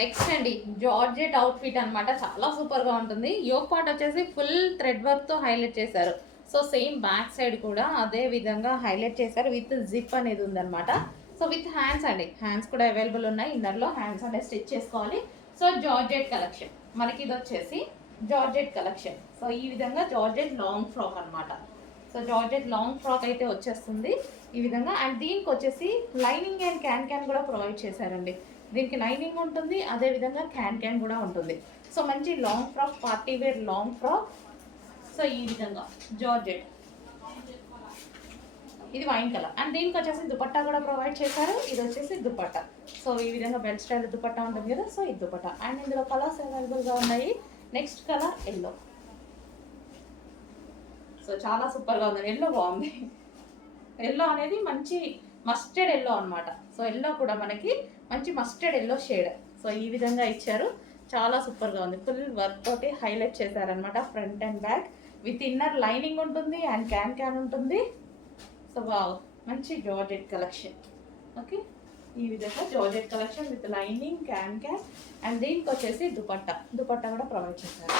Next అండి georgette outfit అనమాట. చాలా సూపర్గా ఉంటుంది. యోగ్ పార్ట్ వచ్చేసి ఫుల్ థ్రెడ్ వర్క్తో హైలైట్ చేశారు. సో సేమ్ బ్యాక్ సైడ్ కూడా అదే విధంగా హైలైట్ చేశారు. విత్ జిప్ అనేది ఉందన్నమాట. సో విత్ హ్యాండ్స్ అండి, హ్యాండ్స్ కూడా అవైలబుల్ ఉన్నాయి. ఇన్నర్లో హ్యాండ్స్ అనేది స్టిచ్ చేసుకోవాలి. సో జార్జెట్ కలెక్షన్ మనకి ఇది వచ్చేసి జార్జెట్ కలెక్షన్. సో ఈ విధంగా జార్జెట్ లాంగ్ ఫ్రాక్ అనమాట. సో జార్జెట్ లాంగ్ ఫ్రాక్ అయితే వచ్చేస్తుంది ఈ విధంగా. అండ్ దీనికి వచ్చేసి లైనింగ్ అండ్ క్యాన్ కూడా ప్రొవైడ్ చేశారండి. దీనికి లైనింగ్ ఉంటుంది, అదేవిధంగా క్యాన్ కూడా ఉంటుంది. సో మంచి long frock, party wear long frock. So ఈ విధంగా జార్జెట్, ఇది వైన్ కలర్. అండ్ దీనికి వచ్చేసి దుపట్టా కూడా ప్రొవైడ్ చేశారు. ఇది వచ్చేసి దుపట్టా. సో ఈ విధంగా బెల్ట్ స్టైల్ దుపట్టా ఉంటుంది కదా, సో ఇది దుపట్టా. అండ్ ఇందులో కలర్స్ అవైలబుల్గా ఉన్నాయి. Next colour yellow. సో చాలా సూపర్గా ఉంది. ఎల్లో బాగుంది. ఎల్లో అనేది మంచి మస్టర్డ్ ఎల్లో అనమాట. సో ఎల్లో కూడా మనకి మంచి మస్టర్డ్ ఎల్లో షేడ్. సో ఈ విధంగా ఇచ్చారు. చాలా సూపర్గా ఉంది. ఫుల్ వర్క్ తోటి హైలైట్ చేశారనమాట. Front and back with inner lining ఉంటుంది అండ్ క్యాన్ ఉంటుంది. సో వావ్, మంచి జార్జెట్ కలెక్షన్. ఓకే, ఈ విధంగా georgette collection with lining can and దీనికి వచ్చేసి దుపట్టా కూడా ప్రొవైడ్ చేశారు.